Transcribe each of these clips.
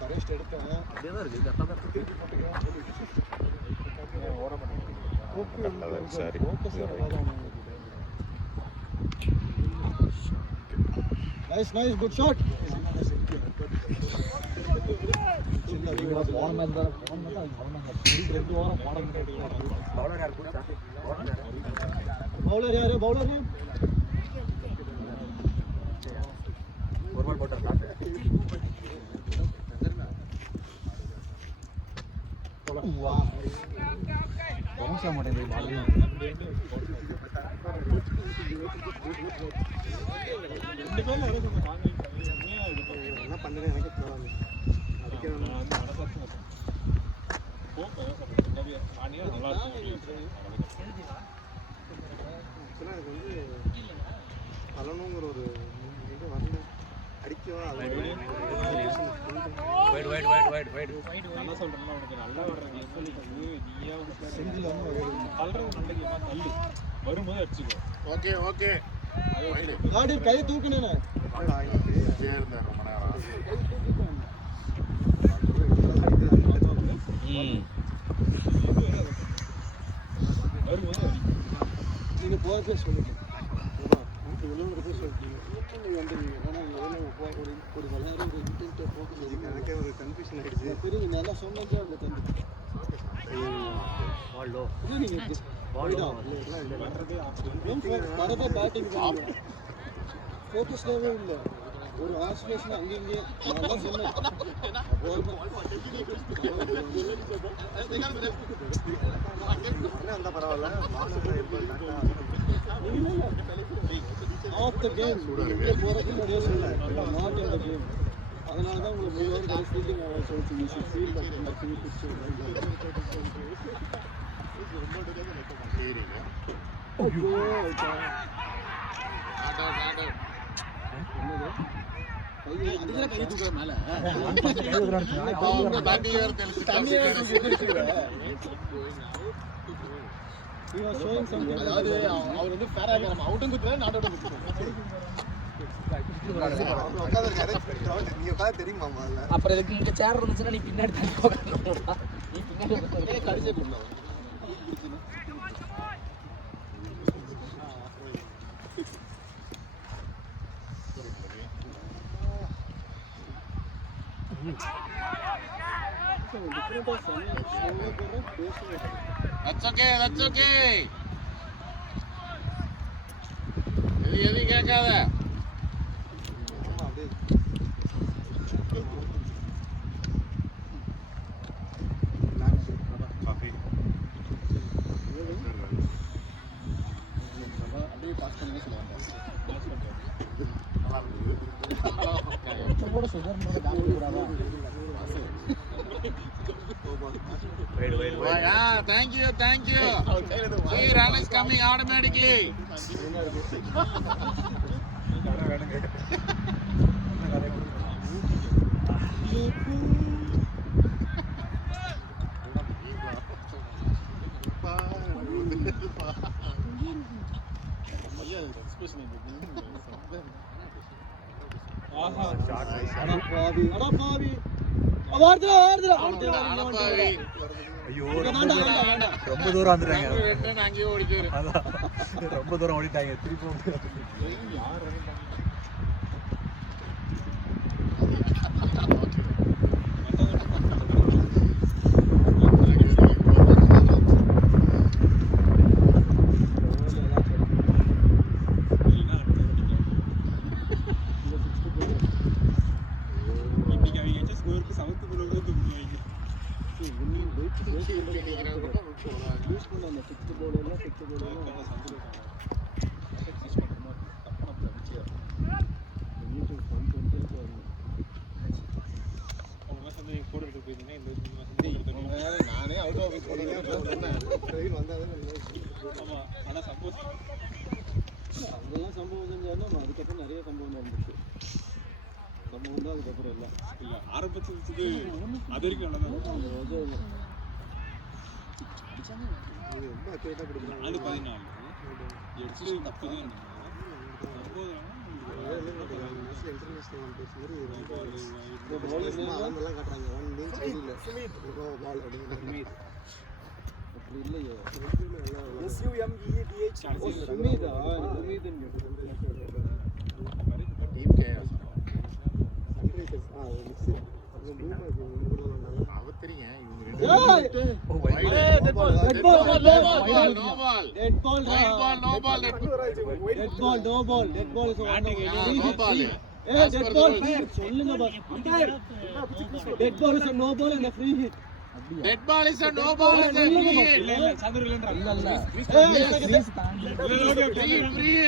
Correct எடுத்தேன். அப்படியே தான் இருக்கு. கரெக்டா தான் இருக்கு. ஓர பண்ணி. சரி. Nice, good shot. Bowler yaar. Normal bowler kaat hai. Wow. कौन सा मरे भाई बॉल என்ன பண்ணனே எனக்கு தோணல அதுக்கு நான் நடந்துச்சு போக கவியா ஆனியா நல்லா இருக்கு ஆக்சுவலா இது வந்து பலனுங்கிற ஒரு இது வரல அடிக்கவா வைட் நல்லா சொல்றேன் உனக்கு நல்லா வர்றீங்க சொல்லிட்டு நீயா செஞ்சில கல்ற மண்டைக்கு தள்ளு வரும்போது அடிச்சுக்கோ ஓகே காடி கை தூக்குனேனே சேர்ந்த ரொம்ப நேரம் வரும்போது நீங்க போறதே சொல்லுங்க விழுந்துறதே சொல்லிட்டீங்க நீங்க வந்து ஒரு விளையாட ஒரு இன்டென்ட் ஃபோக்கஸ் எனக்கு ஒரு கன்ஃபியூஷன் ஆயிடுச்சு பெரிய நல்லா சொன்னதே அந்த தந்து பால்லோ நீங்க பால்லோ இல்ல பண்றதே பரத பேட்டிங் ஃபோக்கஸ்லவே இல்ல ஒரு ஆஸ்பிரேஷன் அங்கங்க நல்லா சொன்னேன் அந்த பரவாயில்ல ஆஃப் தி கேம் இங்க போறது முடிய சொல்ல நாட் இன் தி கேம் அதனால தான் உங்களுக்கு மூணு ஃபீலிங் ஆகும் so you should feel like you are picture ரொம்ப டேட்டா நெட் பண்ணிறீங்க ஓகே ஆடோ என்னது அதுல கை தூக்குற மேல தண்ணி வேற தெளிச்சு he was showing something அதாவது அவர் வந்து ஃபேரா நம்ம அவுட்டும் குத்துறாரு நாட் அவுட்டும் குத்துறாரு நீங்க பாத்து தெரியுமா மாமா அப்புறம் இதுக்கு இங்க சேர் இருந்துச்சுனா நீ பின்னாடி தள்ளி போறடா நீ பின்னாடி கடிச்சே போடலாம் That's okay. எது கேட்காத Thank you. See, run is coming automatically. ஐயோ ரொம்ப தூரம் வந்துட்டாங்க ரொம்ப தூரம் ஓடிட்டாங்க திருப்பி நானே அவுட் ஆஃபீஸ் அதெல்லாம் சம்பவம் செஞ்சாலும் அதுக்கப்புறம் நிறைய சம்பவம் நடந்துச்சு சம்பவம் தான் அதுக்கப்புறம் எல்லாம் இல்லை ஆரம்பிச்சது அது வரைக்கும் ரொம்ப அக்யூரேட்டாக கொடுக்கலாம் அது 14 தப்பு Dead ball is a no ball and a free hit. Free hit.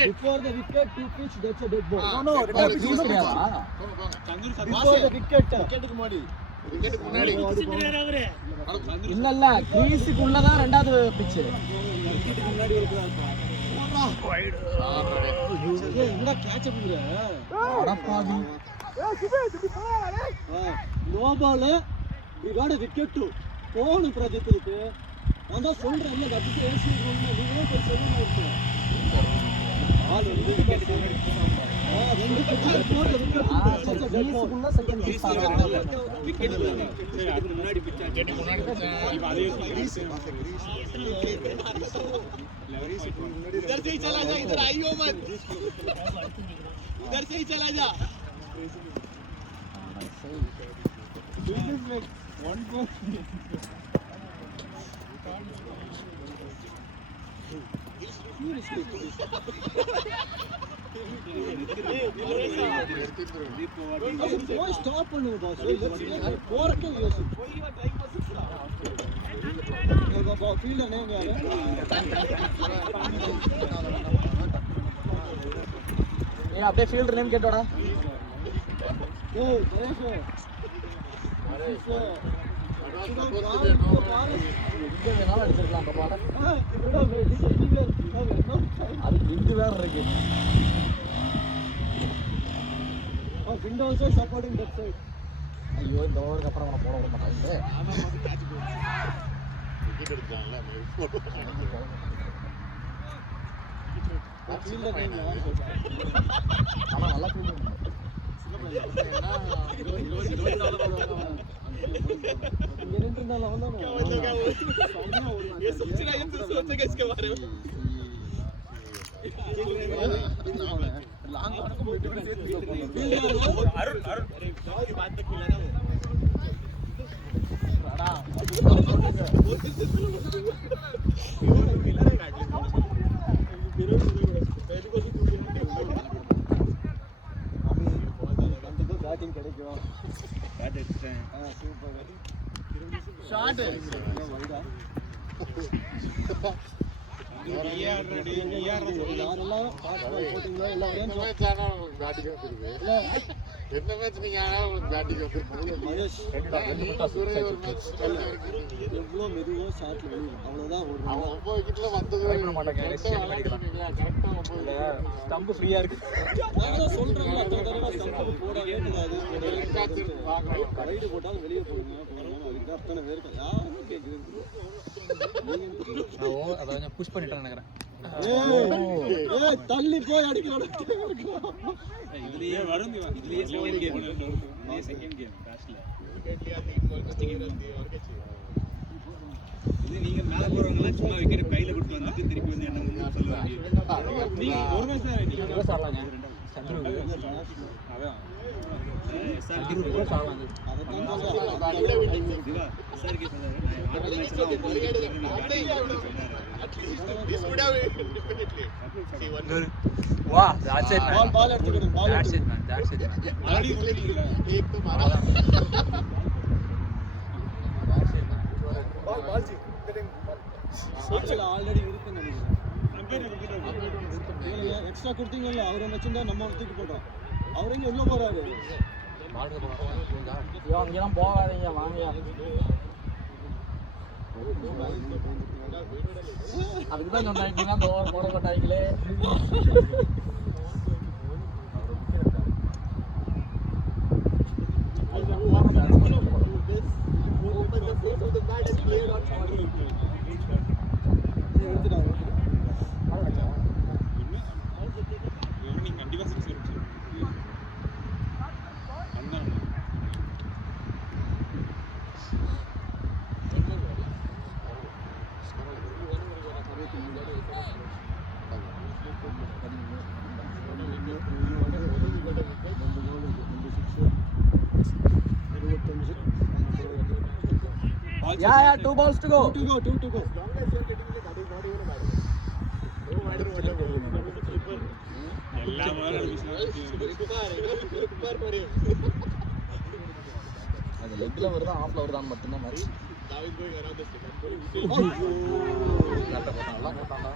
Before the wicket to pitch, that's a dead ball. No, dead ball is no ball. Before the wicket. Wicket முன்னாடி. இல்ல இல்ல கிரீஸுக்கு உள்ளதான் ரெண்டாவது pitch. விக்கெட்டுக்கு முன்னாடி இருக்குதா? என்ன catch பண்ணுற? அடப்பாவி. No ball. We got a wicket too. Phone Pradeep இருக்கு. நான் தான் சொல்றேன் இல்ல கட்டி ஏசி ரூம்ல நீங்க போய் சொல்லுங்க இருக்கு. ஆல் விக்கெட் ரெண்டு விக்கெட் போட்டு கிரீஸுக்குள்ள செகண்ட் பிட்ச் ஆடுறாங்க. விக்கெட் சரி அதுக்கு முன்னாடி பிட்ச் ஆச்சு. முன்னாடி பிட்ச் இப்போ அதே கிரீஸ் इधर से ही चला जा इधर आइयो मत इधर से ही चला जा one goal stop பண்ணுங்க boss போறக்கே யோசி ஃபீல்டர் நேம் யாரு ஏ அப்படியே ஃபீல்டர் நேம் கேட்டோடா ஏய் கணேஷ் அடிச்சிருக்கலாம் அந்த பால அது இங்கு வேற இருக்கு விண்டோஸே சப்போர்ட்டிங் தட் சைடு ஐயோ இந்த ஓவருக்கு அப்புறம் அவனை போட விட மாட்டாங்க விக்கெட் எடுத்தான்ல ஆனா நல்லா ஃபீல் கிடைக்கும் ஷாட் என்ன மேட்ச் நீங்க உங்களுக்கு பேட்டிங் எவ்வளோ மெதுவோ ஷாட்ல வெளியே அவ்வளோதான் அவன் 9 விக்கெட்ல வந்தது ஸ்டம்ப் ஃப்ரீயா இருக்கு நான் சொல்றேன் அந்த தடவை ஸ்டம்ப் போடவே கூடாது ரைடு போட்டாலும் வெளியே போடுங்க அதுக்கு அத்தனை பேருக்கு யாரும் கேக்குது அத புஷ் பண்ணிட்டேன்னு நினைக்கிறேன். ஏய் தள்ளி போய் அடிக்கணும் இதுலயே வரும் இதுலயே செகண்ட் கேம் லாஸ்ட்ல இது நீங்க மேல போறவங்க சும்மா விக்கெட் கையில கொடுத்து வந்துட்டு திருப்பி வந்து என்ன சொல்லுவாங்க நீங்க ஒரு மேட்ச் தான் நீங்க ரிவர்ஸ் ஆடலாம் சந்திர அதான் எஸ்ஆர் கே ரிவர்ஸ் ஆடலாம் அததான் SR K this would have definitely see one good wow that's it man ball எடுத்துக்கணும் ball that's it man already एक तो मारा ball जी சோச்சல ஆல்ரெடி இருக்குன்னு நினைக்கிறேன் அம்பேர் கொடுத்துட்டாங்க எக்ஸ்ட்ரா கொடுத்தீங்கல்ல அவரை வச்சிருந்தா நம்ம தூக்கி போட்டோம் அவர் எங்க உள்ள போறாரு அங்கெல்லாம் போகாதீங்க வாங்க அதுக்குதான் சொன்னாங்க அந்த ஓவர் போட மாட்டாங்களே கண்டிப்பா 6 வரும் Yeah, 2 balls to go. 2 to go. அது லெக்ல வருதா ஆஃப்ல வருதான்னு மட்டும் தான் மேட்ச். கரெக்ட்டா போட்டான்ல போட்டான்டா.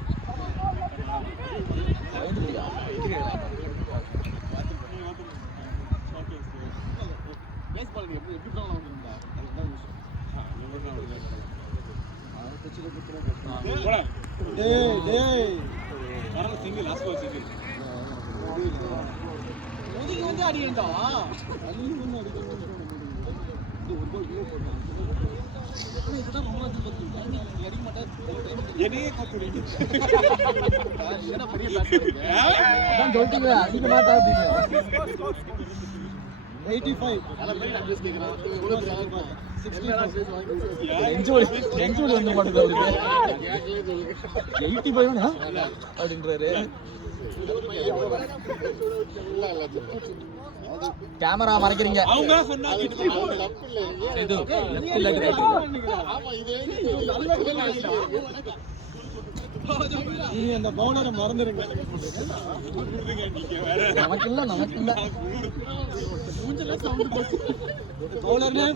ஐடியா. பேஸ்பால் எப்படி தான் வந்தா. அதுதான் விஷயம். டேய் வரல சிங்கிள் லாஸ்ட் பால் சிங்கிள் ஒதுங்கி வந்து அடியேண்டா அள்ளி வந்து அடிக்கணும் இது ஒரு கோல் வியூ போடுறான் ஆனா இதுதான் மம்மாத்து பத்தி நீ அடிக்க மாட்டே என்னையே காத்துறீங்க என்ன பெரிய பேட் பண்ணுங்க அதான் சொல்லிட்டீங்க அடிக்க மாட்டா அப்படிங்க 85 அல போய் நான் ஜஸ்ட் கேக்குறேன் எவ்வளவு பேர் 65 செஞ்சுரி வந்து மாட்டேங்குது அவருக்கு 85 அப்படின்றாரு கேமரா மறைக்கிறீங்க அவங்க சொன்னாங்க இது லெஃப்ட் ஆமா இது நீ அந்த பவுலரை மறந்துருங்க நமக்கு இல்ல மூஞ்சல சவுண்ட் போச்சு பவுலர்னே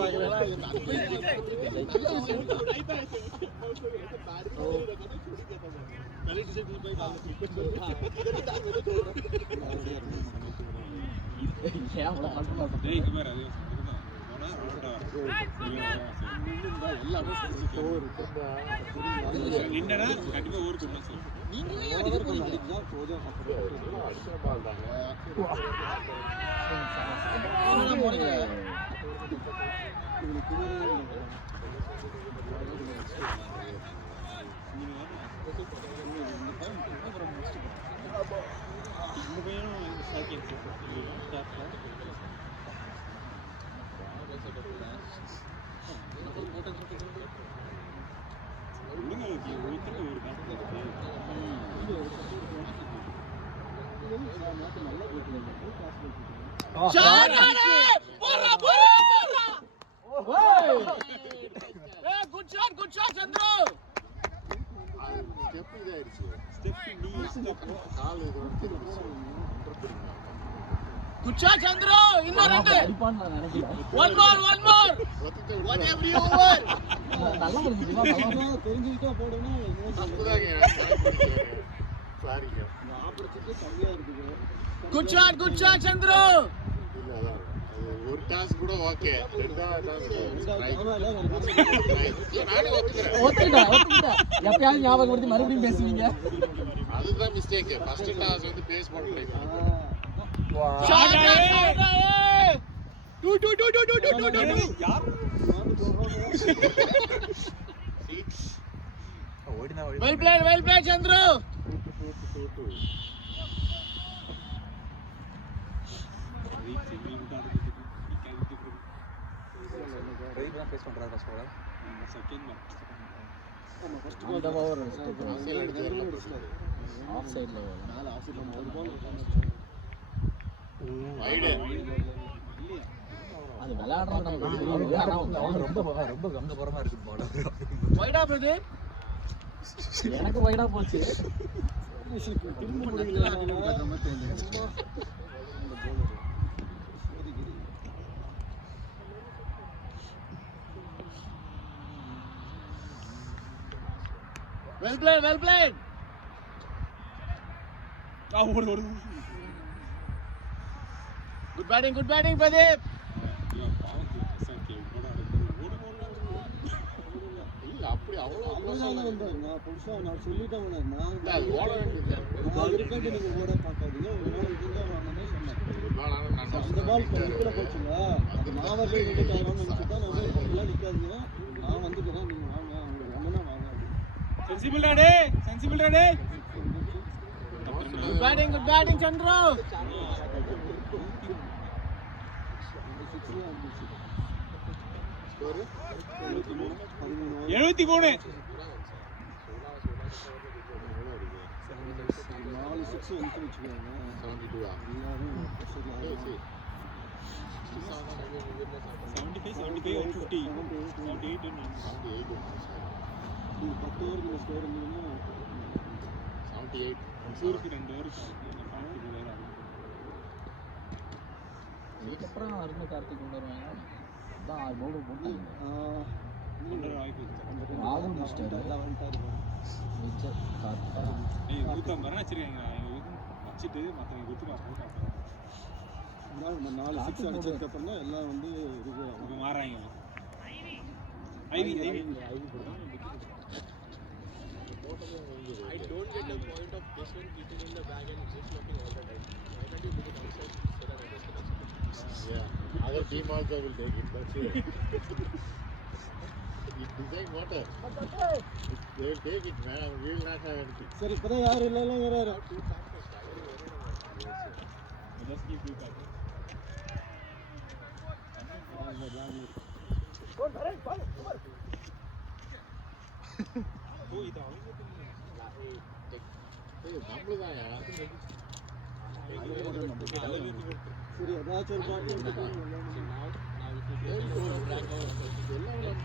Good shot, Chandru. Step இதாயிருச்சு. கால் இது Good shot, Chandru. இன்னும் ரெண்டு. அடிப்பான்னு நான் நினைக்கிறேன். One more. One every over. நல்லா முடிஞ்சுமா நல்லா தெரிஞ்சிட்டா போடுனா தப்புதாங்க. சாரிங்க. ஆப்பர்ச்சுனிட்டி சரியா இருக்கு. Good shot, Chandru. இல்ல அதான். ஒரு டாஸ் கூட ஓகே. ரெண்டாவது டாஸ் ஸ்ட்ரைக். நானே ஒத்துக்கிறேன். எப்பயாவது ஞாபகப்படுத்தி மறுபடியும் பேசுவீங்க. அதுதான் மிஸ்டேக். ஃபர்ஸ்ட் டாஸ் வந்து பேஸ் பண்ண ட்ரை பண்ணு. ஷாட் யார் ஓடினா well played Chandru ரைட்ல பேஸ் பண்றாரு ஃபர்ஸ்ட் பால் செகண்ட் மேட்ச் ஆமா ஃபர்ஸ்ட் பால் தான் ஓவர் ஆஃப் சைடுல மேல ஆஃப் சைடுல ஒரு பால் வைட் அது விளையாடுறது நம்ம ரொம்ப கம்பீரமா இருக்கு பால் வைடா பிரதீப் எனக்கு வைடா போச்சு திரும்ப முடியல well played ஓடு good batting Pradeep இல்ல அப்படி அவ்வளவு நான் புதுசா நான் சொல்லிட்டேன் நான் ஓட வேண்டியது இருக்கேன் நீங்க ஓட பார்க்காதீங்க ஓடுறீங்க வாங்கனே சொன்னேன் இந்த பால் கரெக்ட்டா போச்சுங்க நான் வரல நினைக்காதவங்க நினைச்சிட்டா நான் எல்லாம் நிக்காதீங்க நான் வந்துட்டேன் நீங்க வாங்க உங்களுக்கு வேணும்னா வாங்க சென்சிபிள் டே good batting Chandru ஸ்கோர் 73 4 6 வந்து வெச்சுக்கோங்க 72 ஆ 75, 150, 78 and 78. 10 ஓவருக்கு ஸ்கோர் இருந்ததுன்னா 78. ஊருக்கு 2 ஓவர் வேற இதுக்கப்புறம் அருண் கார்த்திக் கொண்டு வருவாங்க. அதான் 6 பவுலர் போட்டாங்க. வாய்ப்பு ராகுல் மிஸ்டர் வச்சு கார்த்திக் ஏய் ஊத்தம் வரணும் வச்சிருக்காங்க. வச்சுட்டு மற்றவங்க கொடுத்துருவாங்க. இந்த 4 6 அடிச்சதுக்கு அப்புறம் தான் எல்லாம் வந்து இப்போ மாறாங்க. ஐவி I don't get the point of this one keeping in the bag and just looking all the time. Why can't you put it outside so that others can also? Yeah, other team also will take it. That's it. It design water. They will take it, man. We will not have anything. சரி இப்போதான் யாரும் இல்லைங்கிறாரு. just keep you back. ஓ இது அவங்க நம்மளுதான் சரி ஏதாச்சும் ஒரு பாட்டு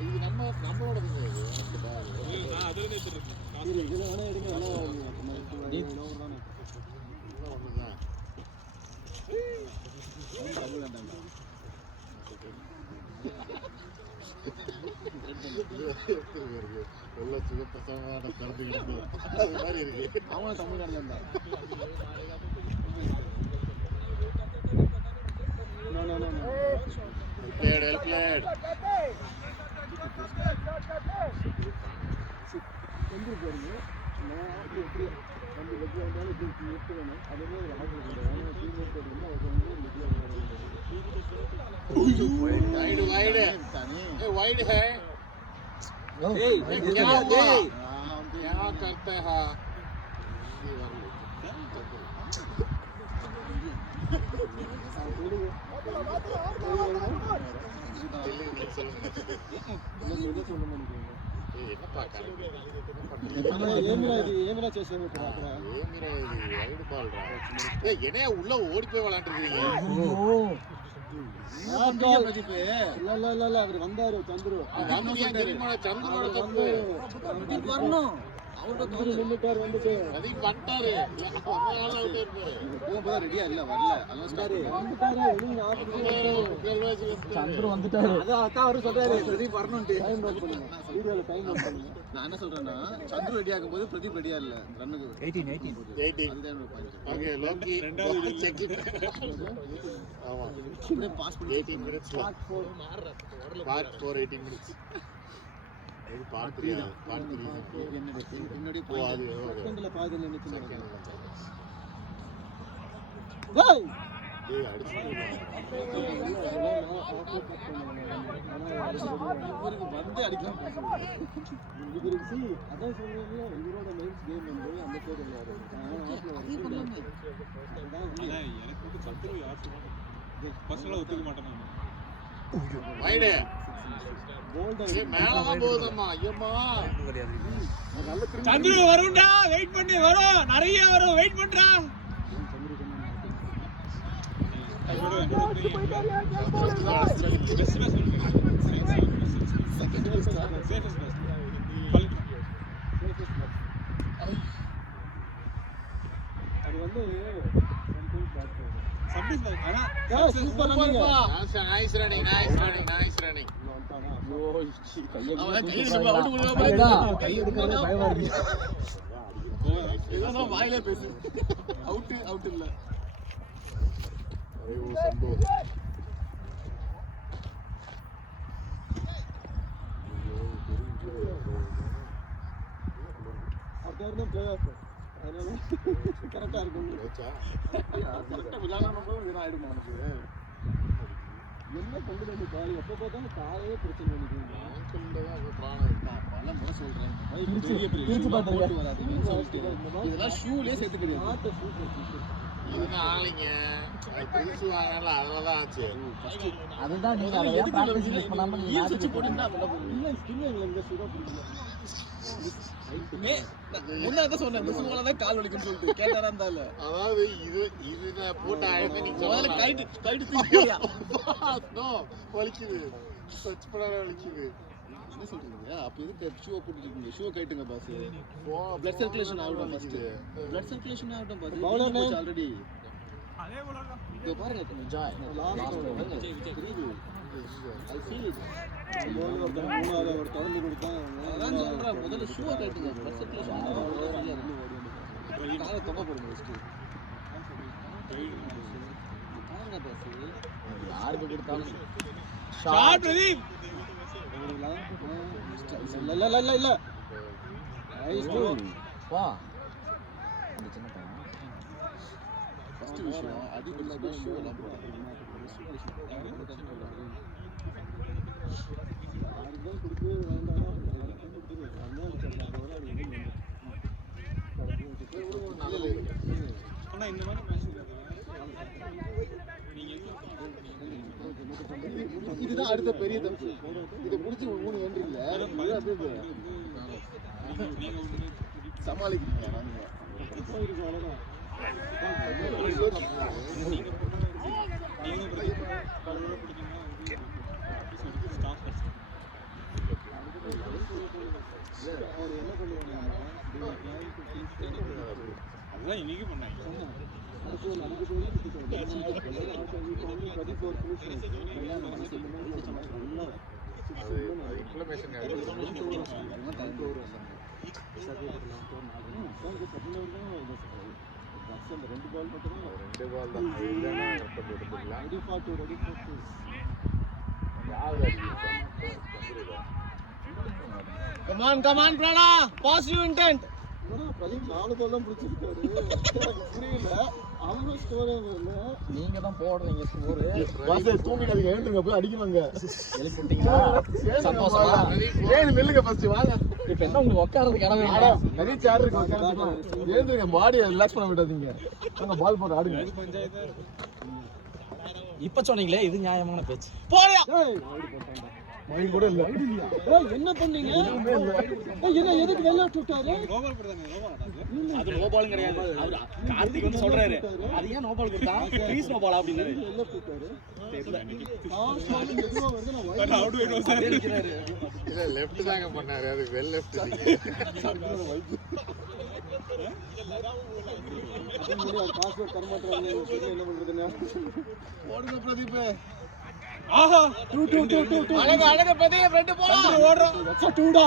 இது நம்மளோடதுங்க இது. நான் அதில் எடுத்துருக்கேன். சரி இதில் வேணா எடுங்க வேணா தானே ஒண்ணுதான். உள்ள சுகப்பிரசவமான பிறந்துக்கிட்டு அது மாதிரி இருக்கு. அவன் தமிழ்நாடு தான். Well played. எங்கே போறீங்க? நான் எப்படி வந்து லெக்ல வந்தாலும் இப்படி நிறுத்தணும். அதே மாதிரி ஆர்டர் பண்ணுறேன். டீம் ஒர்க் வந்து அவங்க வந்து லெக்ல wide wide है क्या करते हैं ஏமிரா చేసాము என்ன உள்ள ஓடி போய் விளையாண்டுருக்கீங்க. அவர் வந்தாரு சந்துரு வரணும். நின்றுட்டார் வந்துட்டு ரெடியா இல்ல வரல சந்திர வந்துட்டாரு. அதான் அவரு சொல்றாரு பிரதீப் வரணும்ட்டு. வீடியோல டைம் நோட் பண்ணுங்க. நான் என்ன சொல்றேன்னா சந்திர ரெடி ஆகும் போது பிரதீப் ரெடியா இல்ல ரன்னுக்கு 18 ஓகே லோக்கி ரெண்டாவது செக் இட். ஆமா அப்படியே பாஸ் பண்ணி 18 minutes பார்ட் 4 18 minutes. இது பார்ட் 3 என்னோட பாதி செகண்ட்ல பாதி நினைச்சு ஏய் அடிச்சு வந்து அடிக்கலாம். இவருக்கு அதான் சொல்றீங்க இவரோட மெயின்ஸ் கேம் வந்து அந்த சைடு விளையாடு. எனக்கு வந்து சந்திர யார் சொன்னாங்க பர்சனலாக ஒத்துக்க மாட்டேன் நான். வைடு மேலமா போகுதம்மா ஐயம்மா சந்திர வரும்டா வெயிட் பண்ணி வரும் நிறைய வரும் வெயிட் பண்றா. அது வந்து சூப்பர் நைஸ் ரன்னிங் வாயிலே பேசு அவுட் இல்ல அதான் பிளே ஆஃப் அதனால கரெக்டா இருக்கும். கரெக்டா விளையாடணும் போது இது ஆயிடுமா நமக்கு. என்ன பண்ணுறது கால் எப்போ பார்த்தாலும் காலையே பிரச்சனை பண்ணிக்குவீங்க. பல முறை சொல்கிறேன் இதெல்லாம் ஷூலேயே சேர்த்து கிடையாது. இதுதான் ஆளுங்க அது புதுசு வாங்கல அதனாலதான் ஆச்சு அதுதான் நீங்க அதை ஏன் practice use பண்ணாம நீங்க match க்கு போட்டீங்கன்னா இல்லை ஸ்கின் இந்த ஷூ தான் பிடிக்கல. முன்னாடி சொன்னேன் இந்த சூழல தான் கால் வலிக்குன்னு சொல்லிட்டு கேட்டாரா இருந்தால அதாவது இது நான் போட்ட ஆயிரத்தை நீ முதல்ல சொல்லலாம். கைட்டு தூக்கியா No, வலிக்குது டச் பண்ணால வலிக்குது. என்ன சொல்றீங்க அப்ப எதுக்கு ஷூ போட்டுட்டீங்க ஷூ கைட்டுங்க பாஸ் blood circulation ஆகட்டும் first blood circulation ஆகட்டும் பாஸ் Bowler name? ஆல்ரெடி இதோ பாருங்க ஜாய் I feel it போல ஒருத்தன் மூணாவது ஒரு திறந்து கொடுத்தான். அதான் சொல்றேன் முதல்ல ஷூ கைட்டுங்க blood circulation ஆகட்டும் காலை தொங்க போடுங்க ஃபர்ஸ்ட் பாருங்க பாஸ் யாருக்கு கொடுத்தாலும் ஷாட் பிரதீப் இல்ல நைஸ் ப்ரோ. வா அந்த சின்ன பையன் ஃபர்ஸ்ட் விஷயம் அடிபட்டு ஷூ எல்லாம் போடுறாங்க யாருக்கும் கொடுத்து வேண்டாம். ஆனா இந்த மாதிரி மேட்ச் இதுதான் அடுத்த பெரிய தப்பு இதை முடிச்சு 3 என்ட்ரி இல்ல சமாளிக்கிறீங்க அதுதான் இன்னைக்கு பண்ணாங்க. இன்ஃப்ளமேஷன் ரெண்டு பால் மட்டும் 2 பால் தான் இல்லைன்னா ரெண்டு எடுத்துக்கலாம். Ready for two. யாரு come on prana positive intent Pradeep 4 ball தான் பிடிச்சிருக்காரு. எனக்கு புரியல அவனும் ஸ்கோரே வரல. நீங்க தான் போடுறீங்க ஸ்கோர் பாஸ் தூங்கிடாதீங்க எழுந்துங்க போய் அடிக்கணுங்க எழுப்பி விட்டீங்களா சந்தோஷமா ஏன் நில்லுங்க ஃபர்ஸ்ட் வாங்க இப்போ என்ன உங்களுக்கு உட்கார்றதுக்கு இடம் ஆடா வேணும் நிறைய சேர் இருக்கு உட்கார்ந்துக்கலாம் எழுந்துங்க பாடியை ரிலாக்ஸ் பண்ண விடாதீங்க வாங்க பால் போட்டு ஆடுங்க இப்போ சொன்னீங்களே இது நியாயமான பேச்சு போறியா ஏய் ஓடி போட்டான்டா. மைண்ட் கூட இல்ல ஏய் என்ன பண்ணீங்க? ஏய் என்ன எதுக்கு வெளில விட்டுட்டாரு? ரோபால் போடுறாங்க. ரோபால் அது நோ பாலும் கிடையாது அவர் கார்த்திக் வந்து சொல்றாரு அது ஏன் நோ பால் கொடுத்தா ப்ளீஸ் நோ பால் அப்படினாரு வெளில விட்டுட்டாரு. லாஸ்ட் பால் எதுவா வருது நான் but how to you know sir? இல்ல லெஃப்ட் தாங்க பண்ணாரு அது வெல் லெஃப்ட் பாஸ்வேர்ட் தர மாட்டாங்க. என்ன பண்றதுன்னா ஓடுங்க பிரதீப் ஆஹா 2 அழக பிரதீப் ரெண்டு போலாம் ஓடுறோம். அச்சா 2 டா.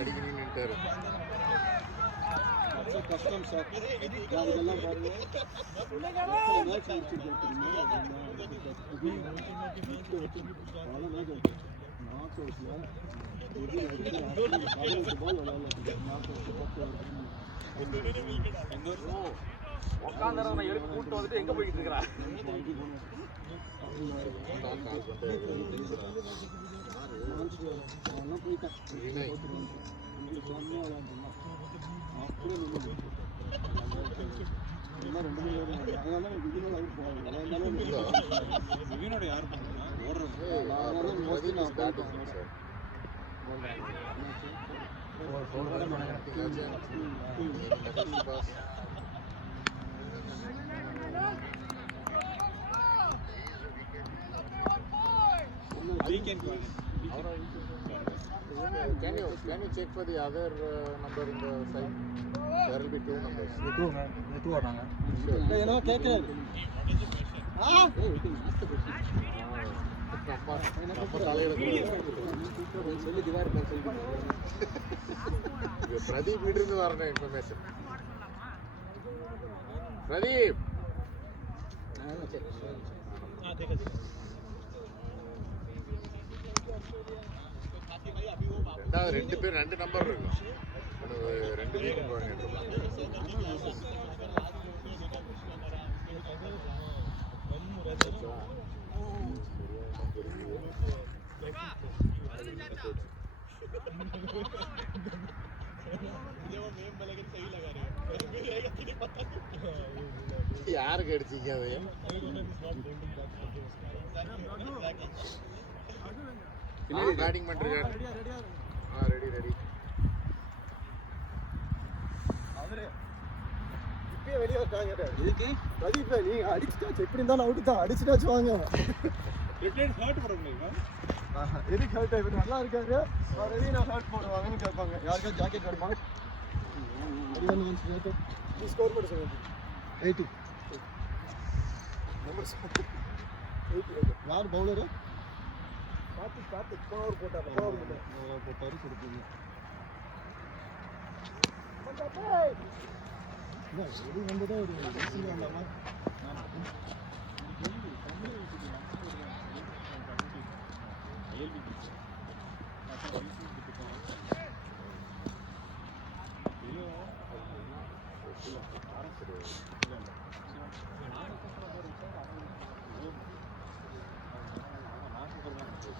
அடிக்கணும்னு நின்ட்டாரு. அச்சா கஷ்டம் சார். இதெல்லாம் பாருங்க. மேட்ச் முடிச்சிருக்கேன் தெரியுமா? அவ்வளோ மேட்ச் நாக் அவுட்ல இது பால் விளையாடல. நாக் அவுட் உட்கார்ந்தறவனை எடுத்து கூட்டி வந்துட்டு எங்க போயிட்டு இருக்கறா விவினோட யார் பண்ணா ஓடுறது weekend Can you check for the other number in the side? There will be 2 numbers. Two வராங்க என்ன கேக்குறாரு? நம்ம தலையில பிரதீப் கிட்ட இருந்து வரணும் இன்ஃபர்மேஷன். பிரதீப் ரெண்டாவது 2 பேர் 2 நம்பர் இருக்கும். 2 வீக் போறீங்க. யாருக்கு அடிச்சீங்க அது பேட்டிங் பண்ணிருக்காரு ரெடி ரெடி அவரு இப்பயே வெளியே வச்சாங்க இதுக்கு பிரதீப் நீ அடிச்சுட்டாச்சு எப்படி இருந்தாலும் அவுட் தான் அடிச்சுட்டாச்சு வாங்க எதுக்கு ஹர்ட் ஆயிடுது நல்லா இருக்காரு ரெடி நான் ஹர்ட் போடுவாங்கன்னு கேட்பாங்க யாருக்காவது ஜாக்கெட் கிடைப்பாங்க ஸ்கோர் பண்ண சொல்லுங்க 80 யார் பவுலரு காத்து பவர் போட்டாரு கொடுப்பீங்க வெளி வந்ததே ஒரு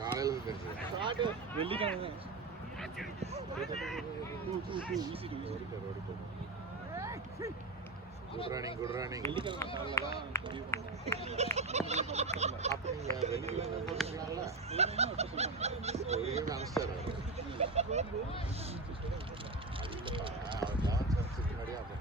காலையில இருந்து வெள்ளிக்கிழமை குட் ரன்னிங் வெள்ளிக்கிழமை காலைல தான் அப்ப நீங்க வெள்ளிக்கிழமை போட்டுருக்கீங்களா வெள்ளிக்கிழமை அனுப்பிச்சாரு அது இல்லப்பா அவர் டான்ஸ் அனுப்பிச்சு முன்னாடியே அப்போ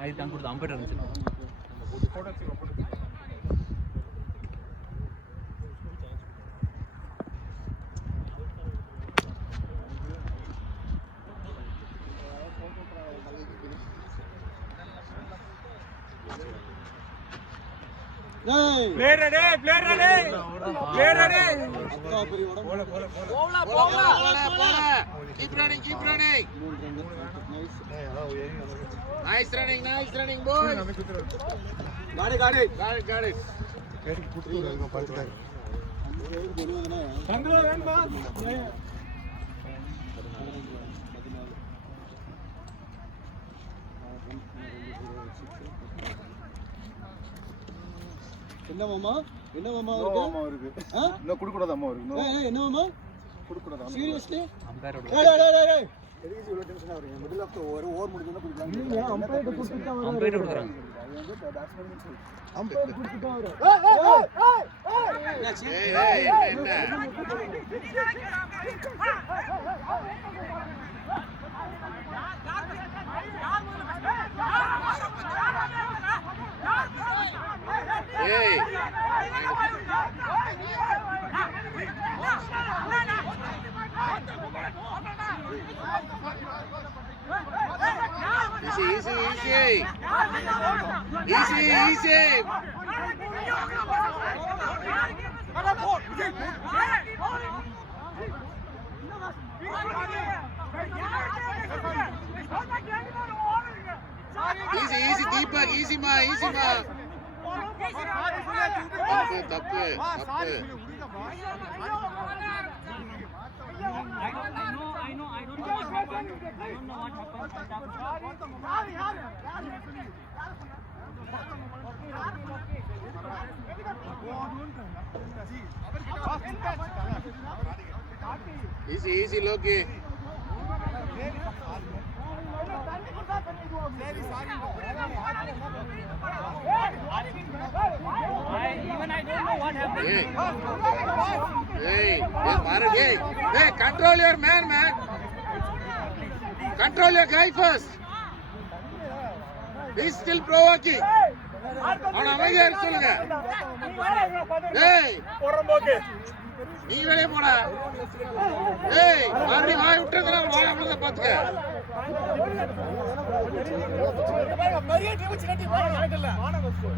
அது தான் கொடுத்து அம்பேட் இருந்துச்சு Play ready. Keep running. Nice running, boy. got it. என்ன மாமா இருக்கு இன்னும் குடுக்கூடாது அம்மா இருக்கு என்ன மாமா குடுக்கூடாது சீரியஸ்லி டேய் எதுக்கு இவ்வளவு டென்ஷன் ஆவறீங்க மிடில் ஆஃப் தி ஓவர் முடிஞ்சா குடிக்கலாம் நீங்க அம்பையர் குடுத்துட்டா வர அம்பையர் குடுக்குறாங்க அம்பையர் குடுத்துட்டா வர Hey. Easy. Easy, Deepak, easy ma. தப்பு easy Loki. Hey, control your man. Control your guy first. He's still provoking. அவன் அமைதியா இருக்க சொல்லுங்க. ஏய் நீ வெளியே போடா. ஏய் மறுபடி வாய் விட்டுறதுனா வாய் அப்படியே பாத்துக்க. மரியா டீம் சின்ன டீம் ஆடல.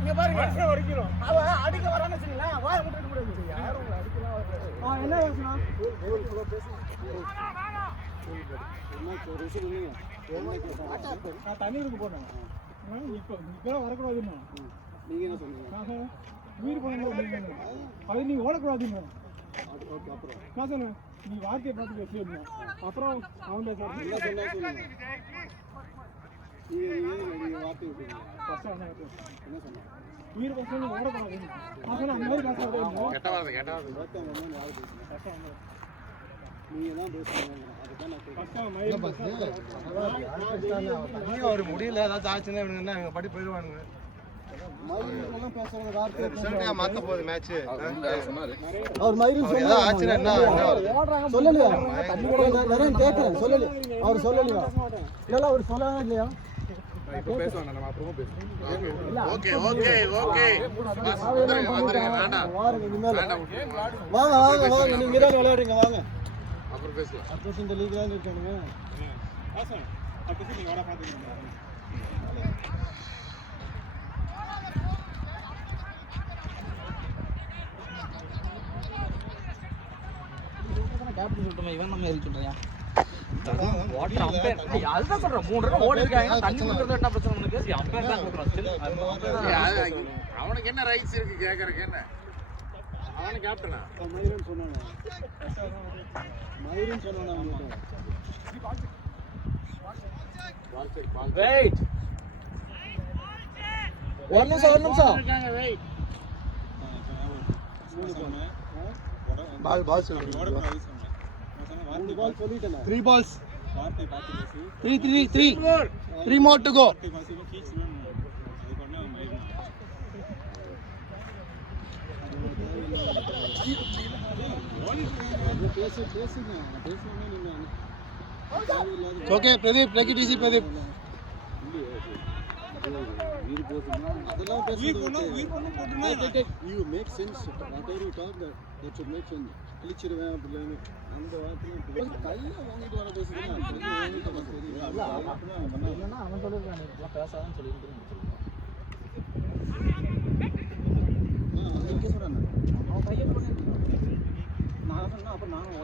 இங்க பாருங்க மனுஷன் வரைக்கும். அவ அடிக்க வரானே சொல்லுங்க. வாய் விட்டுட்டு கூடாது. யாரும் உங்களை அடிக்கலாம் வரல. என்ன யோசனை? கோல் பேசு. நான் தண்ணீருக்கு போறேன். இப்போ வரக்கூடாதுன்னு நீங்க என்ன சொன்னீங்க? உயிர் போனீங்க அது நீ ஓடக்கூடாதுன்னு. ஓகே அப்புறம் நான் சொன்னேன் நீ வார்த்தையை பார்த்து பேசிடணும். அப்புறம் அவன் பேசுறான். என்ன சொன்னா சொல்லுங்க. நீங்க வார்த்தை விட்டுருங்க. ஃபர்ஸ்ட் அவன் தான் என்ன சொன்னா? உயிர் பேசணும் ஓடக்கூடாது. நான் சொன்ன அந்த மாதிரி பேசாத. கெட்ட வார்த்தை ஒருத்தன் வந்து யாரு பேசுறீங்க? நீங்க தான் பேசுறீங்க. அதுதான் நான் கேட்கிறேன். ஃபர்ஸ்ட் அவன் மயில் ஒரு முடியல ஏதாச்சும் ஆச்சுன்னா இவனுங்க என்ன படி போயிடுவானுங்க. மயிலும் பேசுறது வார்த்தை மாத்த போகுது மேட்ச். அவர் மயிலும் ஏதாவது ஆச்சுன்னா என்ன சொல்லலையா? நிறைய கேட்கிறேன். சொல்லலையா? அவர் சொல்லலையா? இல்ல அவர் சொல்லவே இல்லையா? ஓகே ஓகே ஓகே வாங்க இனிமேல் வாங்க வாங்க வாங்க நீங்க தான் விளையாடுங்க வாங்க. அப்புறம் பேசலாம். அடுத்த வருஷம் இந்த லீக் தான் இருக்கானுங்க. வாசன் அப்படி நீங்க வர பாத்துக்கீங்க. கேப்டன் சொல்லிட்டோமே இவன் நம்ம எதுக்கு சொல்றியா? வாட்டர் அம்பையர் அதுதான் சொல்றேன். 3 ரன் ஓடி இருக்காங்க. தண்ணி குடுறது என்ன பிரச்சனை உனக்கு? அம்பையர் தான் குடுறான். அவனுக்கு என்ன ரைட்ஸ் இருக்கு கேக்குறதுக்கு? என்ன அவன கேப்டனா? மயிரன் சொன்னானே. மயிரன் சொன்னானே அவனுக்கு. வெயிட். ஒரு நிமிஷம். பால் சொல்லுங்க. 3 பால் சொல்லிட்டேன். 3 balls. வார்த்தை பார்த்து பேசி 3 more to go. வார்த்தை பார்த்து கீச்சுன்னு அது பண்ண மயில் பேசுங்க நீங்க. Okay, Pradeep, take it easy, Pradeep. அதெல்லாம் பேசுறது உயிர் போட்டுனா you make sense. whatever you talk that should make sense. கிழிச்சிடுவேன் அப்படின்னு அந்த வார்த்தையில கையில வாங்கிட்டு வர பேசுறீங்க. அவன் சொல்லிருக்கான் பேசாதன்னு சொல்லிருக்கேன். நான் சொன்னா அப்புறம் நானும்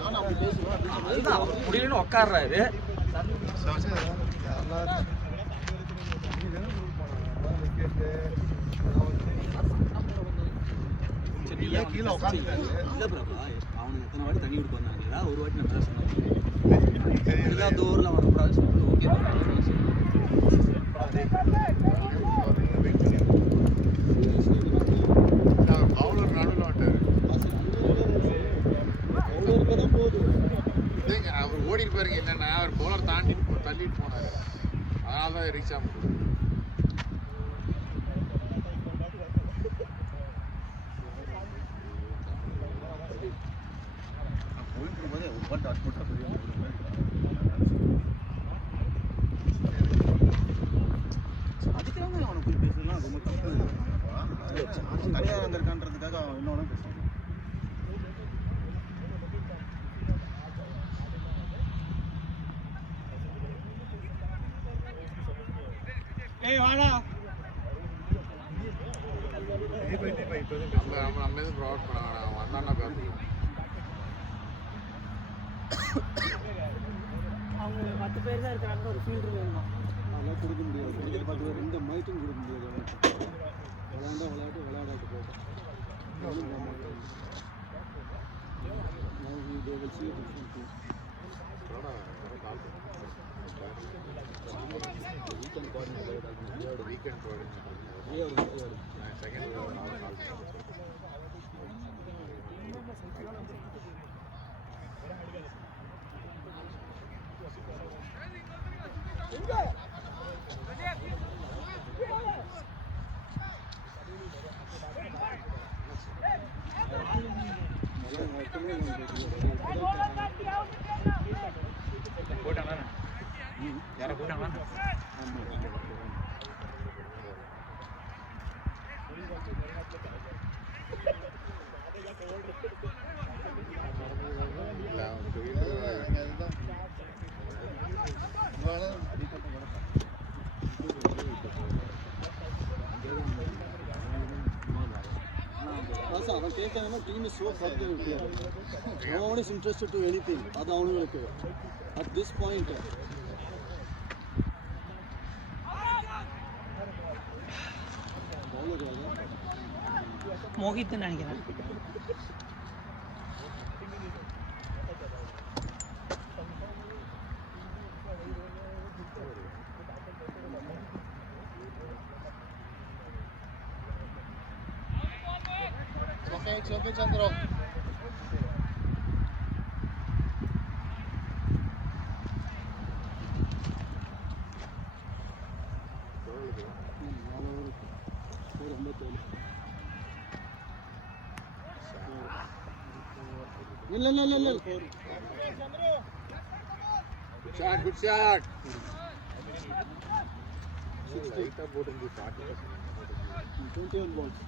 நானும் அப்படி பேசுவேன். அதுதான் அவன் முடியலன்னு உட்கார்றாரு. கீழே உட்காந்துட்டாரு. இல்ல பிரபா அவனுக்கு எத்தனை வாட்டி தண்ணி கொடுக்க வந்தாங்க. ஏதாவது ஒரு வாட்டி நான் பேசணும். எல்லா தூரில் வரக்கூடாது சொல்லிட்டு ஓகே பவுலர் நடுவில் வந்துட்டாரு. தான் போகுது. அவர் ஓடி இருப்பாருங்க. என்னன்னா அவர் பவுலர் தள்ளிட்டு போனாரு. அதனால தான் ரீச் ஆக முடியும். அதுக்காக அவனை போய் பேசலாம் ரொம்ப தப்பு. தனியாக வந்திருக்கான்றதுக்காக அவன் இன்னொன்னு பேசுவான். ஏய் வாடா நம்ம எதுவும் ப்ரொவைட் பண்ண வேணாம். அவன் வந்தான்னா பார்த்துக்கலாம். அவங்க 10 பேர் தான் இருக்கிறாங்க. ஒரு ஃபீல்டர் வேணுமா? அதெல்லாம் கொடுக்க முடியாது. 10 பேர் இந்த மைட்டும் கொடுக்க முடியாது. விளையாட்டு விளையாடாட்டு போட்டோம். They will see different things. Weekend second யாரை போட்டாங்களா? அவன் கேட்காம team is so further. No one is interested to anything. அது அவங்களுக்கு at this point bowler மோகித்னு நினைக்கிறேன். It's okay, Chandra. இல்ல Good shot. Right about in the 40%. 21 balls.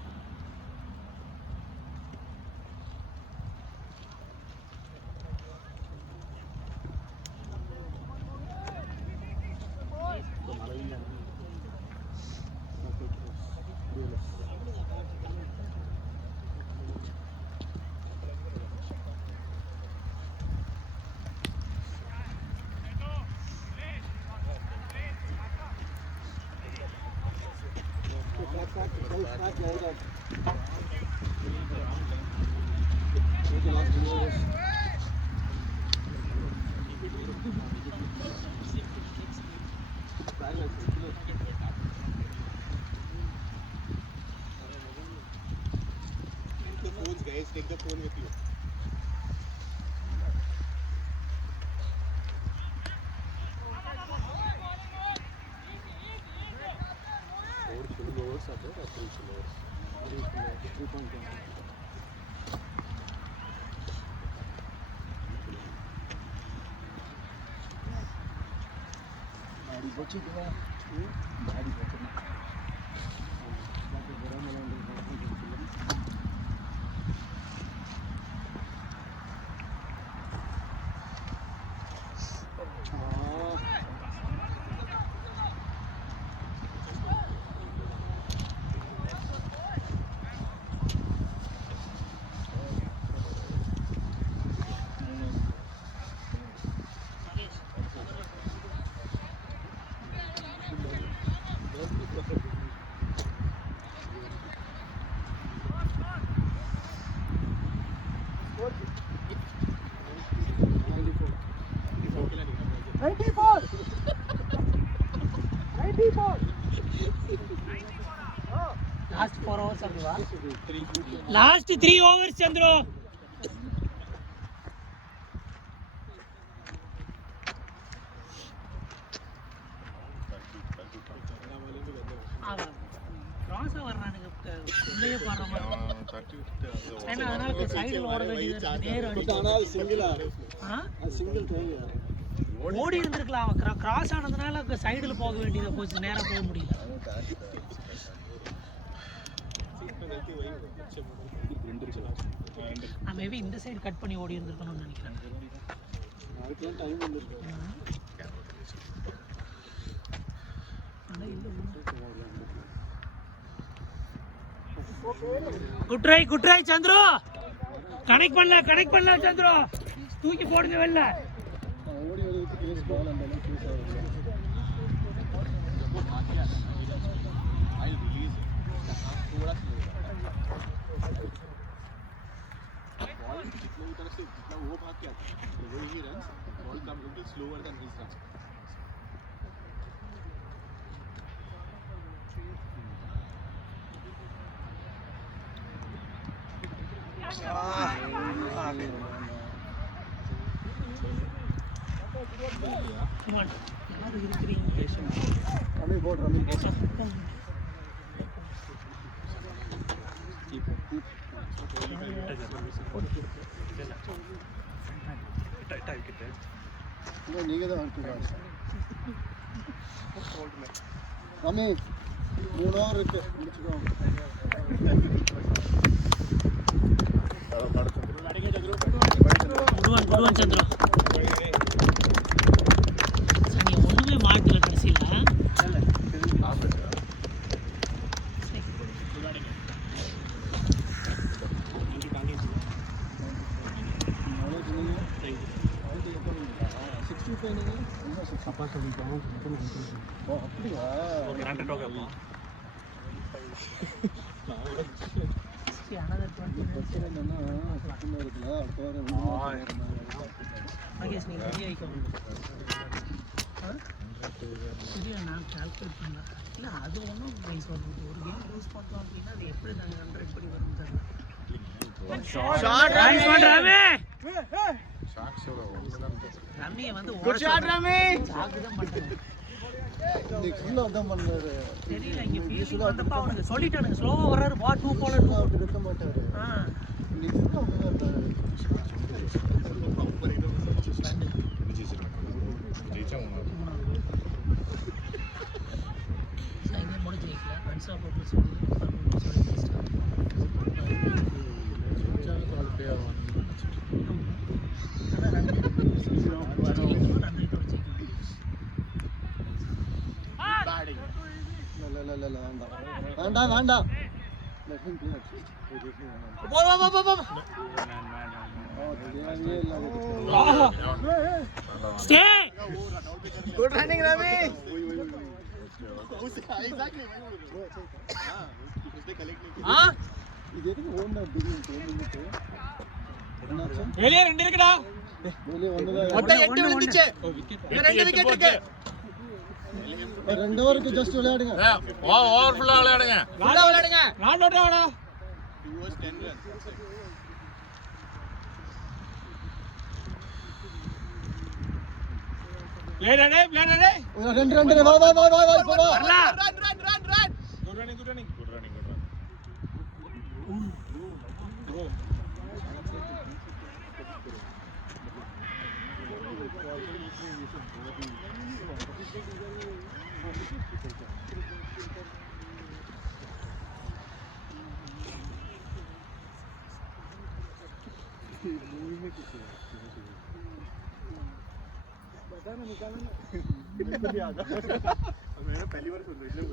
Take the phone with you. Last 4 overs அப்படிவா? Last 3 overs Chandru. கிராஸா வர்றானுங்க உள்ளே பாடுற மாதிரி. ஏன்னா அதனால சைடுல ஓட வேண்டியது நேரா அடிச்சு. ஆனா அது சிங்கிளா? அது சிங்கிள் ட்ரைவ். ஓடி இருந்திருக்கலாம். அவன் கிராஸ் ஆனதுனால சைடுல போக வேண்டியது போச்சு, நேரா போக முடியல. நான் மேபி இந்த சைடு கட் பண்ணி ஓடி இருந்திருக்கணும்னு நினைக்கிறேன். அதுக்கு டைம் வந்துருக்கு. Good try Chandru. கனெக்ட் பண்ணல சந்திரு. தூக்கி போடுங்க வெளில. ஓடி வரதுக்கு பேஸ் பால் அந்த அளவுக்கு யூஸ் ஆகுது. I'll release it. थोड़ा सा बॉल जितना भी तरफ से जितना वो भाग के आता है वो ही run ball come little slower than his run. யாரும் இருக்கிறீங்க? ரமி போட் ரமி நீங்க தான் ரமி 3 ஓவர் இருக்கு முடிச்சுக்கோங்க. குடுவான் சந்திரா. நீ ஒண்ணுமே மாட்டல கடைசியில. அப்படியா? see another 20 minutes. என்னன்னா சத்தமா இருக்குல்ல அடுத்த வாரம் மகேஷ் நீ ரெடி ஆயிக்கணும். சரியா நான் கால்குலேட் பண்ணேன். இல்லை அது ஒன்றும் ப்ரைஸ் வருது. ஒரு கேம் லூஸ் பண்ணோம் அப்படின்னா அது எப்படி நாங்கள் 100 படி வரும் தெரியல. ரம்மியை வந்து சாக்குதான் பண்ணுறேன். தான் பண்ணாரு தெரியல இங்கே ஃபீல்டிங் வந்தப்போ அவனுக்கு சொல்லிட்டானுங்க ஸ்லோவாக வர்றாரு வா 2 போல 2 இருக்க மாட்டாரு முடிஞ்சு ஜெயிக்கல அன்சா போட்டு வேண்டாம் வேண்டாம் குட் ரன்னிங் ரவி. இது எதுக்கு ஓடுனா வெளியே 2 இருக்குடா. வெளியே வந்ததா மொத்தம் 8 விழுந்துச்சு. 2 விக்கெட் இருக்கு. 2 ஓவருக்கு ஜஸ்ட் விளையாடுங்க. ஓவர் ஃபுல்லா விளையாடுங்க. ஃபுல்லா விளையாடுங்க. நாட் அவுட் ஆடா. 2 overs 10 runs. பிளே டே 2 வா வா வா வா வா இப்போ வா. ரன். Good running bro. पहली बार सुन रही हूं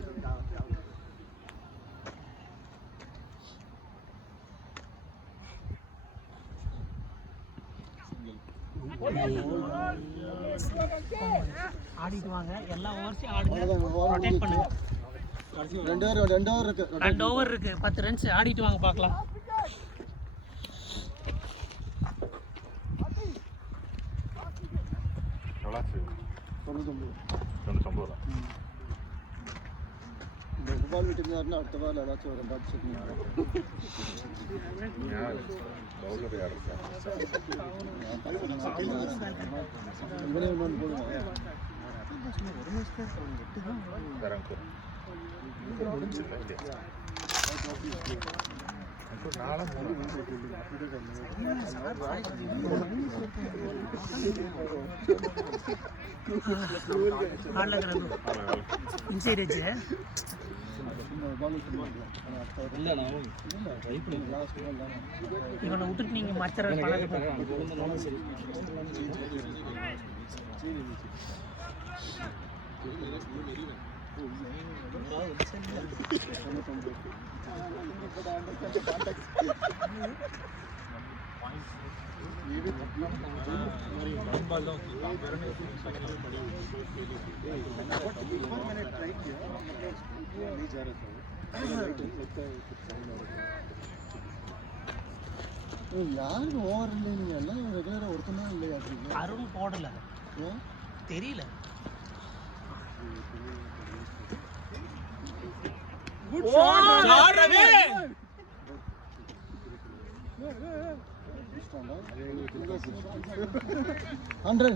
ஆடிட்டு வாங்க எல்லா ஓவர்ஸையும் ஆடுங்க ரொட்டேட் பண்ணுங்க. 2 ஓவர் இருக்கு. 2 ஓவர் இருக்கு 10 ரன்ஸ் ஆடிட்டு வாங்க பார்க்கலாம். இந்த பால் விட்டுருந்தாருன்னா அடுத்த பால் ஏதாச்சும் ஒரு 2 அடிச்சிருந்தாங்க. இவனே ஒன்று போடுவாங்க. இன்சைட் எட்ஜ் இவனை விட்டுட்டு நீங்க மச்சர யாருக்கு ஓவர் இல்லை நீங்க எல்லாம் ரெகுலரா ஒருத்தனா இல்லையா? அருண் போடல தெரியல. Good shot Ravi. 100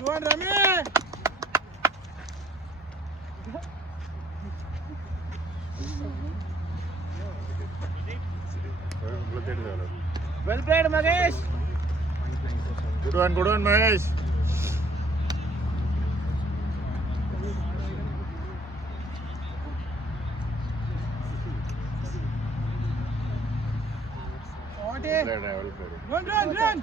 good Ravi. Well played, Mahesh. Good one, Mahesh. Run. Well played.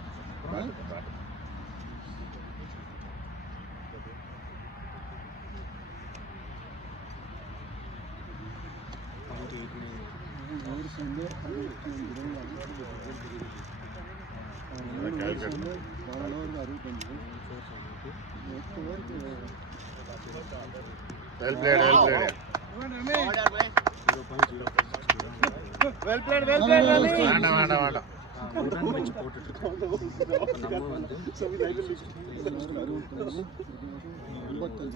Well played, Rani. வேண்டாம் ஒரு ரன் வச்சு போட்டுட்டு இருக்கோம். நம்ம வந்து 55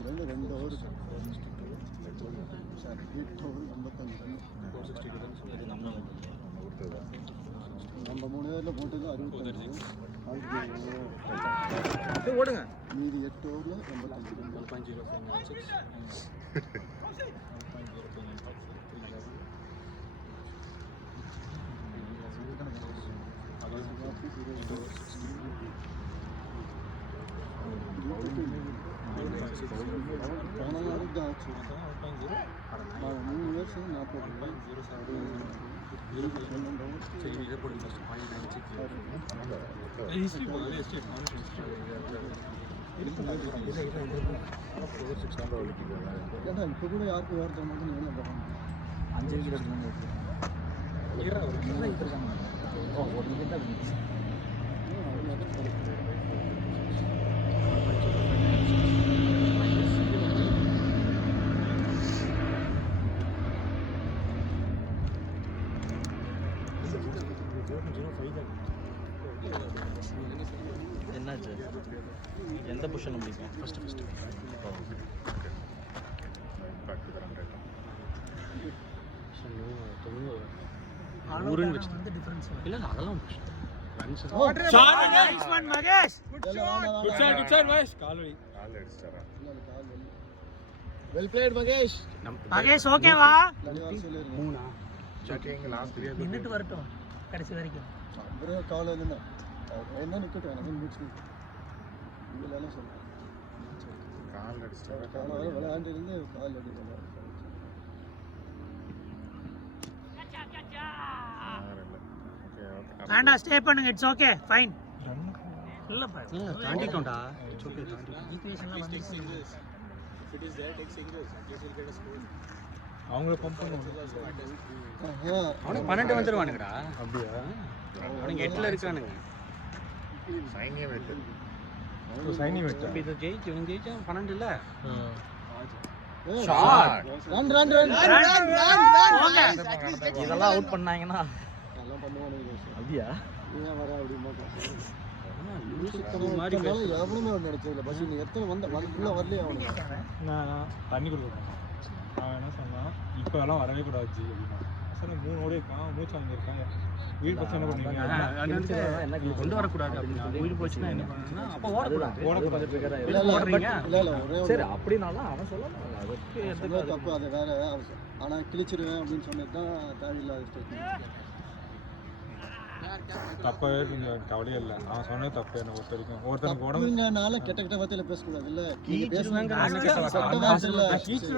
run 2 over sir 8 over 55 run 462 runs அது நம்ம நம்ம 3 ஓவர்ல போட்டது 65 அப்படியே ஓடுங்க. மீதி 8 ஓவர்ல 85 ரன் 1.0596 போன நாள் தான் ஆச்சு 3 இயர்ஸ் 40 சரி இதை போடுங்க ஃபர்ஸ்ட் 0.96 ஹிஸ்டரி போகுது ஹிஸ்டரி ஏன்னா இப்போ கூட யாருக்கு வேறு தர மாட்டேன்னு என்ன பண்ணுறாங்க 5 விக்கெட் எடுக்கணும். ஓ ஒரு விக்கெட் தான் இருந்துச்சு. என்னாச்சு எந்த பொசிஷன் முடிக்கும் ஃபர்ஸ்ட் ஊருன்னு வச்சு வந்து டிஃபரன்ஸ் இல்லை அதெல்லாம் nice one Mahesh good shot Mahesh கால்வலி Well played, Magesh. மகேஷ் ஓகேவா மூணா நின்னுட்டு வரட்டும் கடைசி வரைக்கும் ஒரே காலையில் என்ன என்ன நிற்கட்டும் எனக்கு முடிச்சு இதெல்லாம் சொல்லுவேன் காலை விளையாண்டுருந்து கால் அடிக்கலாம் வேண்டாம் ஸ்டே பண்ணுங்க இட்ஸ் ஓகே ஃபைன் இல்லப்பா தாண்டிட்டோம்டா ஈக்குவேஷன்லாம் வந்துருச்சு அவங்கள பம்ப் பண்ணுவாங்க. அவனுக்கு 12 வந்துருவானுங்கடா. அப்படியா? அவனுக்கு 8ல இருக்கானுங்க. சைனி வெட்ட இப்ப இத இவன் ஜெயிச்சா 12 இல்ல. ரன் இதெல்லாம் அவுட் பண்ணாங்கன்னா எல்லாம் பண்ணுவானுங்க அப்படியா? ஏன் வர அப்படிமா மாதிரி எவனுமே ஒன்று நினைச்சதில்லை பஸ் நீ எத்தனை ஃபுல்லாக வரலையே அவனுக்கு நான் தண்ணி கொடுக்குறேன். அவன் என்ன சொன்னான் இப்போ எல்லாம் வரவே கூடாது ஜி அப்படின்னா. சார் 3 ஓடி இருக்கான் மூச்சு வாங்கியிருக்கான் வீடு பஸ் என்ன பண்ணுவீங்க என்ன கொண்டு வரக்கூடாது அப்படின்னா உயிர் போச்சுன்னா என்ன பண்ணுன்னா அப்போ ஓடக்கூடாது. இல்லை ஒரே சரி அப்படின்னாலும் அவன் சொல்லலாம் அதுக்கு சொன்னது தப்பு அது வேற ஆனால் கிழிச்சிருவேன் அப்படின்னு சொன்னது தான் தேவையில்லாத ஸ்டேட்மெண்ட் தப்பாவே கொஞ்சம் கவலையே இல்லை. அவன் சொன்னது தப்பு என்ன பொறுத்த வரைக்கும் ஒருத்தனுக்கு உடம்பு தப்புங்கனால கெட்ட வார்த்தையில பேசக்கூடாது இல்லை கீச்சர்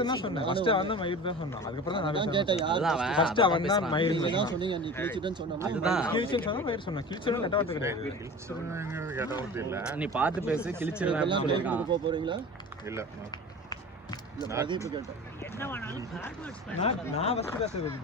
தான் சொன்னேன். ஃபர்ஸ்ட் அவன் தான் மயிர் தான் சொன்னான். அதுக்கப்புறம் தான் நான் கேட்டேன் யார் ஃபர்ஸ்ட் அவன் தான் மயிர் தான் சொன்னீங்க நீ கிழிச்சிட்டேன்னு சொன்னா கீச்சர் சொன்னா மயிர் சொன்னான். கீச்சர் கெட்ட வார்த்தை கிடையாது. நீ பார்த்து பேசு கிழிச்சிடலாம் சொல்லிருக்கான். போக போறீங்களா இல்ல இல்லை பிரதீப் கேட்டேன் என்ன வேணாலும் பேட் வேர்ட்ஸ் நான் ஃபர்ஸ்ட் பேசுறது